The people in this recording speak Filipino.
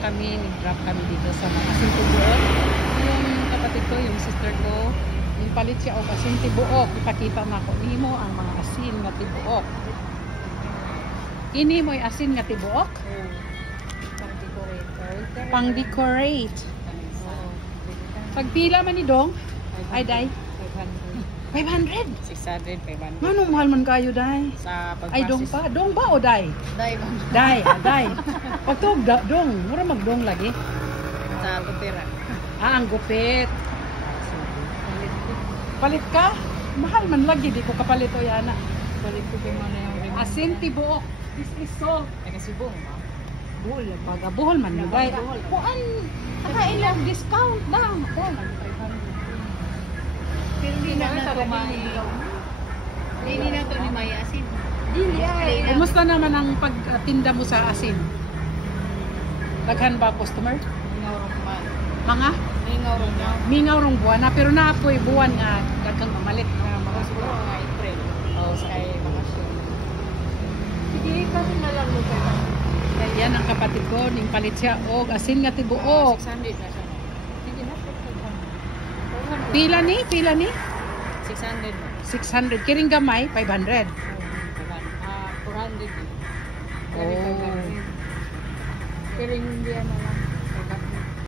kami, nag-drop kami dito sa mga asin tibuok. Yung kapatid ko, yung sister ko, yung palit siya og asin tibuok. Ipakita na ko nimo ang mga asin nga tibuok. Ini mo'y asin nga tibuok? Pang-decorate. Pagpila man ni Dong? Ay, day? 500? 600, 500. Manong mahal man kayo, day? Sa Ay, Dong pa? Dong ba o day? Day, Day, day. Pag to, Dong. Mura mag-Dong lagi. sa Tupira. Ang gupit. Palit ka? Mahal man lagi. Di ko kapalit o yana. Balik ko kay mana yung rin. Asin tibuok. This is so. Ay, kasi buong, ma. Buhol. Baga buhol man. Day. Kuan. Nakailang discount lang. Day. Pero hindi na ito Hindi na ito ni Maya asin. Dili ay. Kumusta naman ang pagtinda mo sa asin? Daghan ba customer? Mingaw rong man. Mga? Mingaw rong na. Mingaw rong buwan na pero naapoy buwan nga daghang mamalit. Mga siguro mga April. Oh, Sa kay mga show. sige, kasi na lang mo yan ang kapatid ko, ning palit siya og asin nga tibuok. 600 na siya. Hindi na. Pila ni? Pila ni? 600 mo. 600. Kiring gamay, 500. 400. Oh. Pero hindi yan na lang.